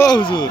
ও হুজুর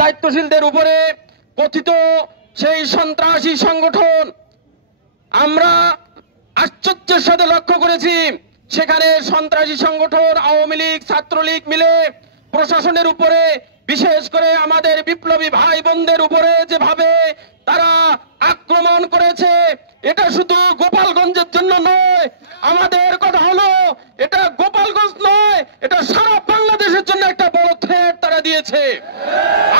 দায়িত্বশীলদের উপরে কথিত সেই সন্ত্রাসী সংগঠন আমরা আশ্চর্যের সাথে লক্ষ্য করেছি। সেখানে সন্ত্রাসী সংগঠন আওয়ামী লীগ ছাত্রলীগ মিলে প্রশাসনের উপরে, বিশেষ করে আমাদের বিপ্লবী ভাই বোনদের উপরে যেভাবে তারা আক্রমণ করেছে, এটা শুধু গোপালগঞ্জের জন্য নয়। আমাদের কথা হলো এটা গোপালগঞ্জ নয়, এটা সারা বাংলাদেশের জন্য একটা বড় থ্রেট তারা দিয়েছে।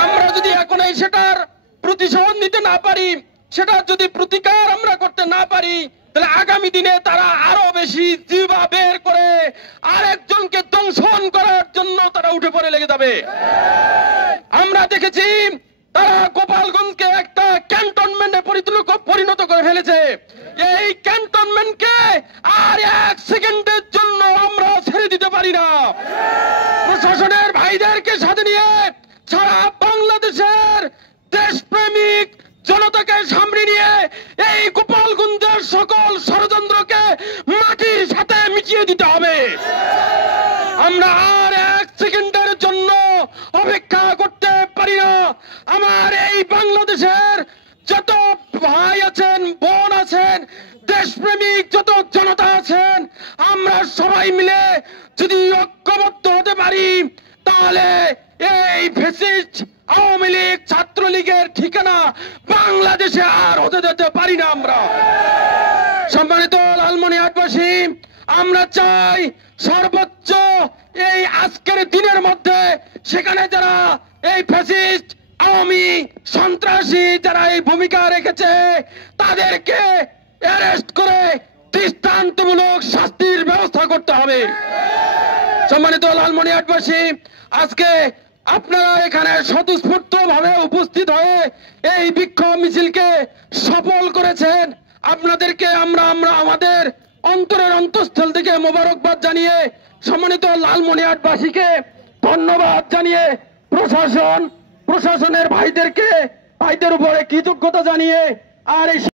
আমরা যদি এখন সেটার প্রতিশোধ নিতে না পারি, সেটার যদি প্রতিকার আমরা করতে না পারি, তাহলে আগামী দিনে তারা আরো বেশি জিহ্বা বের করে আরেকজনকে দংশন করার জন্য তারা উঠে পড়ে লেগে যাবে। আমরা দেখেছি তারা গোপালগঞ্জকে একটা ক্যান্টনমেন্টে পরিণত করে ফেলেছে। এই ক্যান্টনমেন্টকে আর এক সেকেন্ডের জন্য আমরা ছেড়ে দিতে পারি না। প্রশাসনের ভাইদেরকে সাথে নিয়ে সারা বাংলাদেশের দেশপ্রেমিক জনতাকে সামনে নিয়ে এই গোপালগঞ্জের সকল ষড়যন্ত্রকে মাটির সাথে মিশিয়ে দিতে হবে। আমরা আর এক সেকেন্ডের জন্য অপেক্ষা করতে পারি না। আমার এই বাংলাদেশের যত ভাই আছেন, বোন আছেন, দেশপ্রেমিক যত জনতা আছেন, আমরা সবাই মিলে যদি ঐক্যবদ্ধ হতে পারি, তাহলে এই ফ্যাসিস্ট আওয়ামী লীগ ছাত্রলীগের ঠিকানা বাংলাদেশে আর হতে দিতে পারি না আমরা। সম্মানিত লালমনিরহাটবাসী, আমরা চাই সর্বোচ্চ এই আজকের দিনের মধ্যে সেখানে যারা এই ফ্যাসিস্ট আওয়ামী সন্ত্রাসী যারা এই ভূমিকা রেখেছে, তাদেরকে অ্যারেস্ট করে দৃষ্টান্তমূলক শাস্তির ব্যবস্থা করতে হবে। সম্মানিত লালমনিরহাটবাসী, আজকে আপনারা এখানে স্বতঃস্ফূর্ত ভাবে উপস্থিত হয়ে এই বিক্ষোভ মিছিলকে সফল করেছেন। আপনাদেরকে আমরা আমাদের অন্তরের অন্তঃস্থল থেকে মোবারকবাদ জানিয়ে, সম্মানিত লালমনিরহাটবাসীকে ধন্যবাদ জানিয়ে, প্রশাসনের ভাইদের উপরে কৃতজ্ঞতা জানিয়ে আর এই